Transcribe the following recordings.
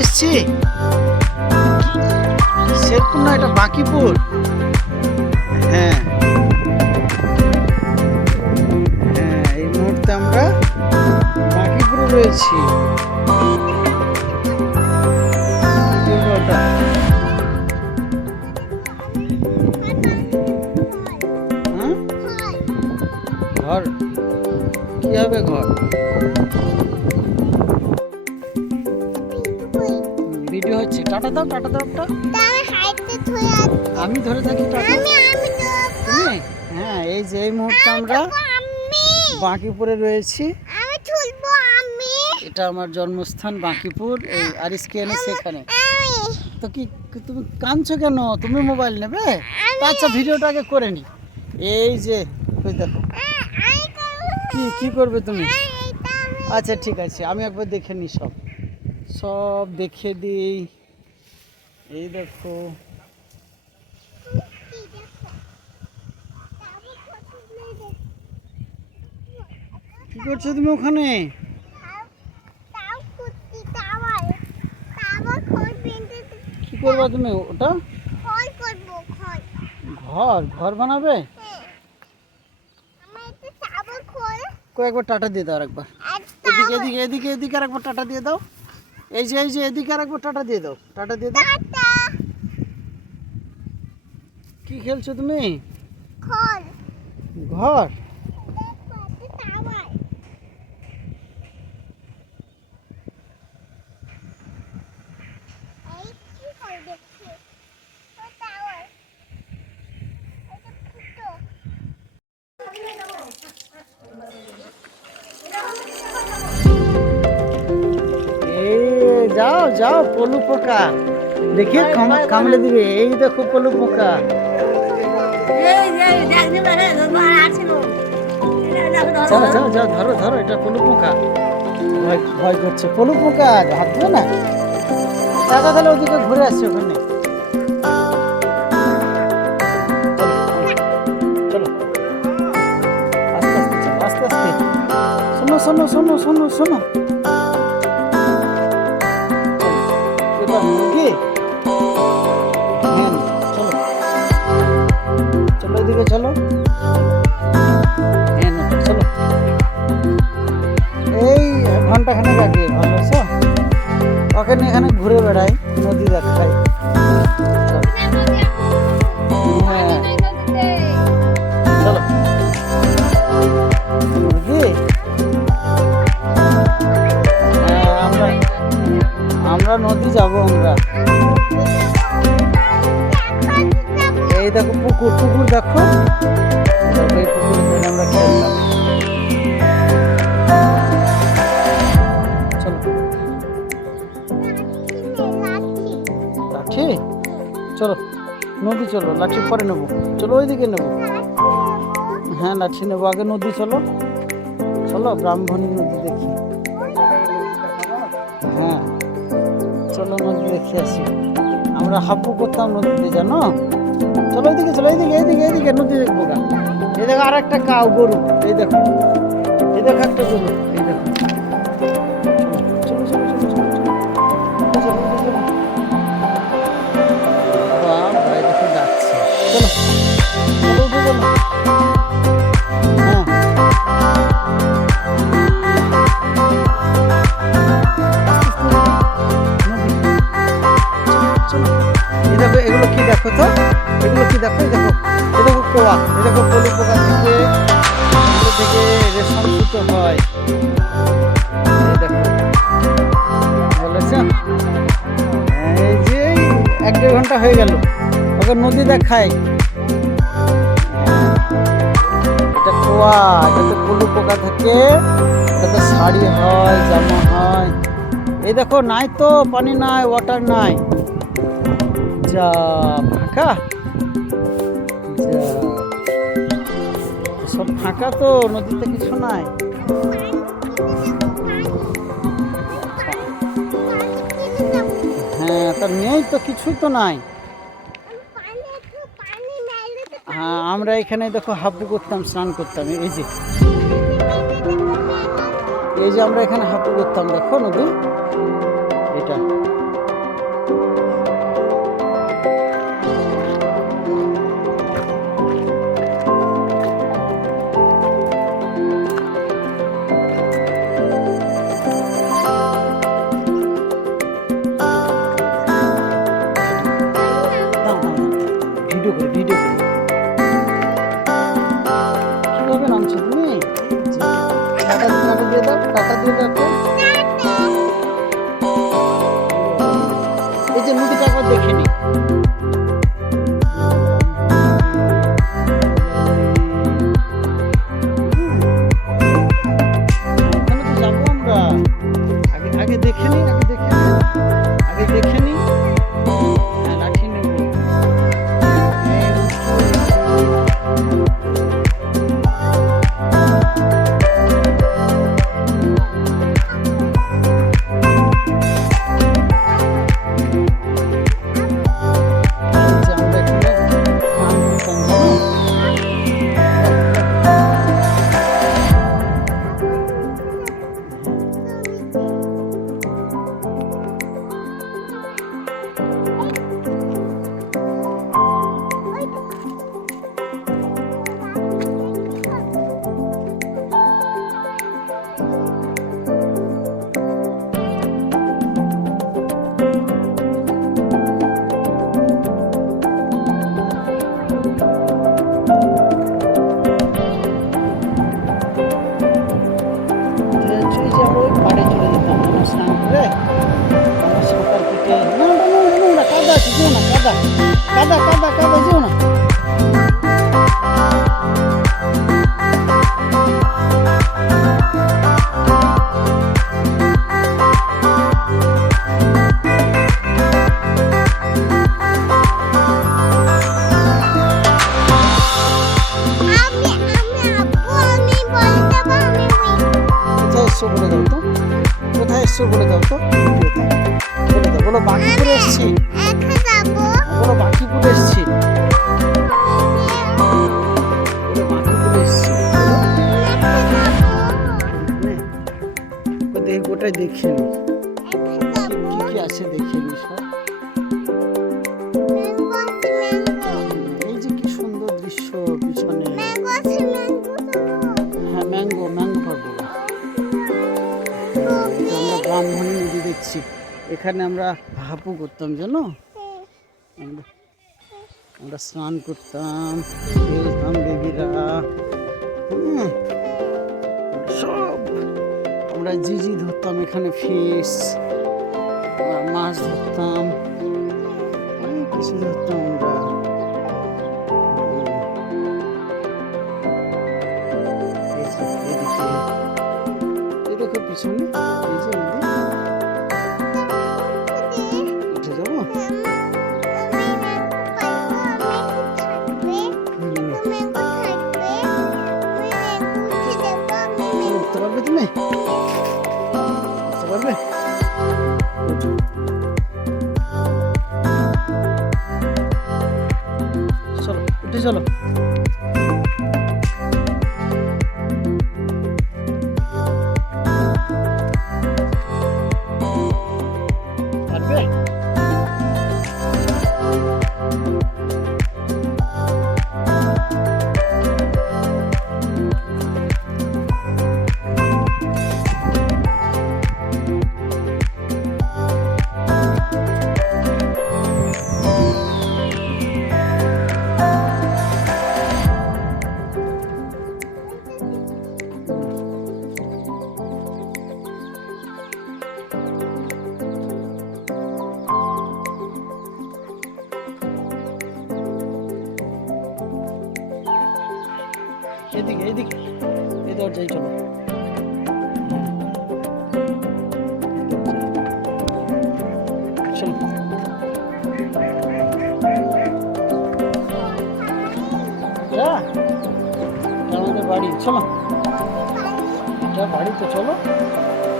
এসেছি। শেরপুর না এটা বাঁকিপুর। হ্যাঁ। হ্যাঁ এই মুহূর্তে আমরা বাঁকিপুরে রয়েছি? ঘর। কি হবে ঘর? টাটা দাও টাটা দাও একটা। আমি ধরে থাকি টাটা। হ্যাঁ এই যে এই মুহূর্তে আমরা বাঁকিপুরে রয়েছি। এটা আমার জন্মস্থান বাঁকিপুর এই আরিসকে এনে সেখানে। তো কি তুমি কাঁদছো কেন? তুমি মোবাইল নেবে? আচ্ছা ভিডিওটা আগে করে নি। এই যে দেখো। কি কি করবে তুমি? আচ্ছা ঠিক আছে আমি একবার দেখে নিই সব। সব দেখে দিই। এই দেখো। কি করছ তুমি ওখানে? কি করবা তুমি ওটা? ঘর? ঘর বানাবে? কয়েকবার টাটা দিয়ে দাও একবার এদিকে এদিকে এদিকে এদিকে আরেকবার টাটা দিয়ে দাও। এই যে এই যে এদিকে আরেকবার টাটা দিয়ে দাও টাটা দিয়ে দাও। কি খেলছো তুমি? ঘর? পলু পোকা দেখি কাম- কামড়ে দিবে এই দেখো পলু পোকা যাও যাও যাও ধরো ধরো এটা পলু পোকা ভয় করছে। পলু পোকা হাত দেবে না? দাদা তাহলে ওদিকে ঘুরে আসছে ওখানে। চলো আস্তে আস্তে আস্তে আস্তে। শোনো শোনো শোনো শোনো শোনো। চলো এদিকে চলো। হ্যাঁ চলো। এই ঘন্টাখানেক আগে ভালো আছো? ওকে নিয়ে এখানে ঘুরে বেড়াই নদী দেখাই। চলো। হ্যাঁ মুরগি আমরা আমরা নদী যাব আমরা। এই দেখো পুকুর পুকুর। দেখো। এই লাঠি? চলো, নদী চলো, লাঠি পরে নেব। চলো ওইদিকে নেব। হ্যাঁ লাঠি নেব। আগে নদী চলো। চলো, ব্রাহ্মণী নদী দেখি। হ্যাঁ চলো নদী দেখে আসি। আমরা হাপু করতাম নদীতে জানো? চলো এদিকে চলো এদিকে এদিকে এদিকে নদী দেখব গা। এই দেখো আর একটা কাউ গরু, এই দেখো। এই দেখো একটা গরু এই দেখো, এগুলো কি দেখো তো? এগুলো কি দেখো? দেখো দেখো কোয়া দেখো পলু পোকা থেকে থেকে রেশম সুতো হয়। এই যে এক দেড় ঘণ্টা হয়ে গেল, ওকে নদী দেখায় এটা কোয়া, এটাতে পলু পোকা থাকে, এটাতে শাড়ি হয়, জামা হয়। এই দেখো, নাই তো, পানি নাই ওয়াটার নাই। যা ফাঁকা সব ফাঁকা তো, নদীতে কিছু নাই। হ্যাঁ তার নেই তো, কিছুই তো নাই। হ্যাঁ আমরা এখানে দেখো হাবু করতাম, স্নান করতাম, এই যে। এই যে আমরা এখানে হাবু করতাম, দেখো নদী। ও দেখে গোটাই দেখে নি। কি কি- আছে দেখে নি সব। এই যে কি সুন্দর দৃশ্য পিছনে। হ্যাঁ ম্যাঙ্গো ম্যাঙ্গো পাবো। আমরা ব্রাহ্মণী নদী দেখছি। এখানে আমরা হাপু করতাম জানো? আমরা স্নান করতাম খেলতাম বেবিরা হুম, আমরা জিজি ধরতাম এখানে ফিস মাছ ধরতাম কিছু ধরতাম। চলো যা এটা আমাদের বাড়ি চলো যা বাড়ি তো চলো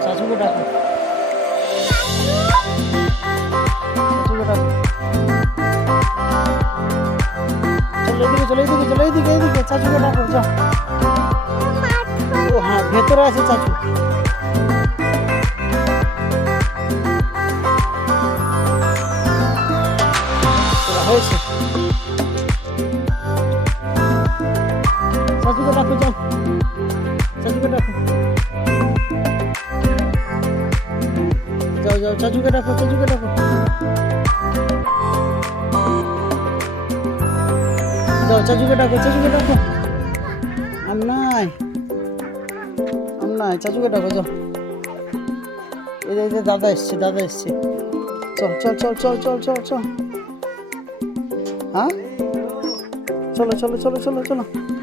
চাচুকে ডাকো চাচুকে ডাকো চলো এদিকে চলো এদিকে চলো এদিকে এদিকে চাচুকে ডাকো যা ও হ্যাঁ ভেতরে আছে চাচু হয়েছে চাচুকে ডাকো যাও চাচুকে ডাকো যাও যাও চাচুকে ডাকো চাচুকে ডাকো যাও চাচুকে ডাকো চাচুকে ডাকো আম নাই আম নাই চাচুকে ডাকো যাও এই দাদা এসছে দাদা এসছে চল চল চল চল চল চল চল হ্যাঁ? চলো চলো চলো চলো চলো।